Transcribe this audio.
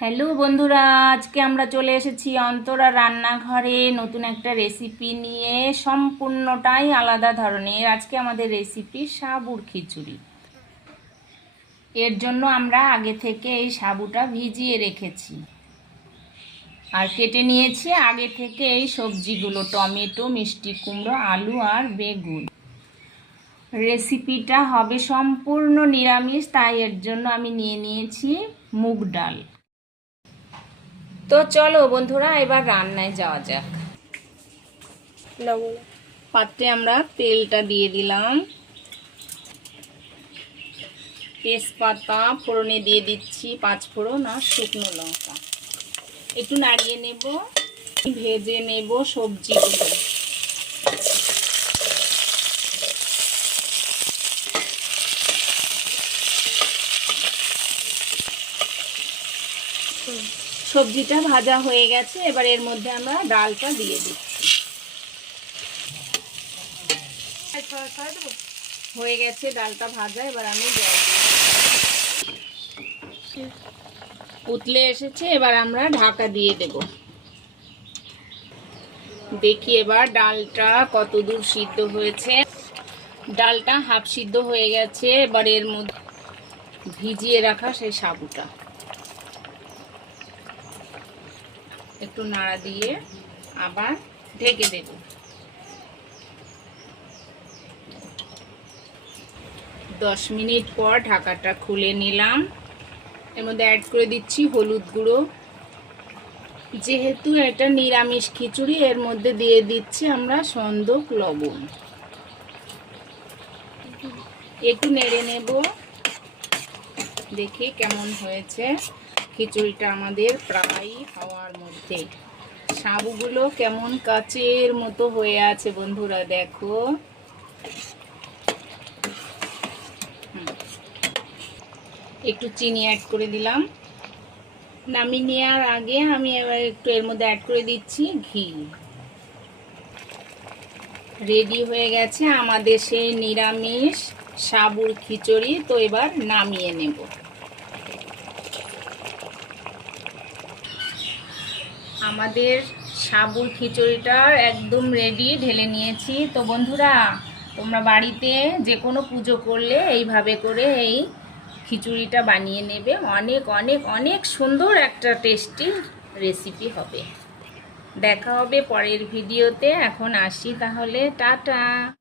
Hello বন্ধুরা, আজকে আমরা চলে এসেছি অন্তরা রান্নাঘরে নতুন একটা রেসিপি নিয়ে সম্পূর্ণটাই আলাদা ধরনের। আজকে আমাদের রেসিপি সাবুর খিচুড়ি। এর জন্য আমরা আগে থেকে এই সাবুটা ভিজিয়ে রেখেছি। আর কেটে নিয়েছি আগে থেকে এই সবজিগুলো, টমেটো, মিষ্টি কুমড়ো, আলু আর বেগুন। রেসিপিটা হবে সম্পূর্ণ নিরামিষ, তাই এর জন্য আমি নিয়ে নিয়েছি মুগ ডাল। তো চলো বন্ধুরা এবার রান্নায় যাওয়া যাক। পাত্রে আমরা তেলটা দিয়ে দিলাম। তেজপাতা ফোড়নে দিয়ে দিচ্ছি পাঁচ ফোড়ন আর শুকনো লঙ্কা। একটু নাড়িয়ে নেব ভেজে নেব সবজিগুলো সবজিটা ভাজা হয়ে গেছে, এবার এর মধ্যে আমরা ডালটা দিয়ে দিচ্ছি। হয়ে গেছে, ডালটা ভাজা, এবার আমি দিই। উতলে এসেছে, এবার আমরা ঢাকা দিয়ে দেব। দেখি এবার ডালটা কত দূর সিদ্ধ হয়েছে। ডালটা হাফ সিদ্ধ হয়ে গেছে, এবার এর মধ্যে ভিজিয়ে রাখা সেই সাবুটা। একটু নাড়া দিয়ে আবার ঢেকে দেব। দশ মিনিট পর ঢাকাটা খুলে নিলাম। এর মধ্যে অ্যাড করে দিচ্ছি হলুদ গুঁড়ো। যেহেতু এটা নিরামিষ খিচুড়ি, এর মধ্যে দিয়ে দিচ্ছি আমরা সন্দক লবণ। একটু নেড়ে নেব। দেখি কেমন হয়েছে। খিচুড়িটা আমাদের প্রায় হওয়ার মধ্যে সাবুগুলো কেমন কাচের মতো হয়ে আছে বন্ধুরা, দেখো। একটু চিনি অ্যাড করে দিলাম। নামিয়ে নেওয়ার আগে আমি এবার একটু এর মধ্যে অ্যাড করে দিচ্ছি ঘি। রেডি হয়ে গেছে আমাদের সেই নিরামিষ সাবুর খিচুড়ি, তো এবার নামিয়ে নেব। আমাদের সাবুর খিচুড়িটা একদম রেডি ঢেলে নিয়েছি। তো বন্ধুরা, তোমরা বাড়িতে যে কোনো পুজো করলে এইভাবে করে এই খিচুড়িটা বানিয়ে নেবে। অনেক অনেক অনেক সুন্দর একটা টেস্টি রেসিপি হবে। দেখা হবে পরের ভিডিওতে। এখন আসি তাহলে। টাটা!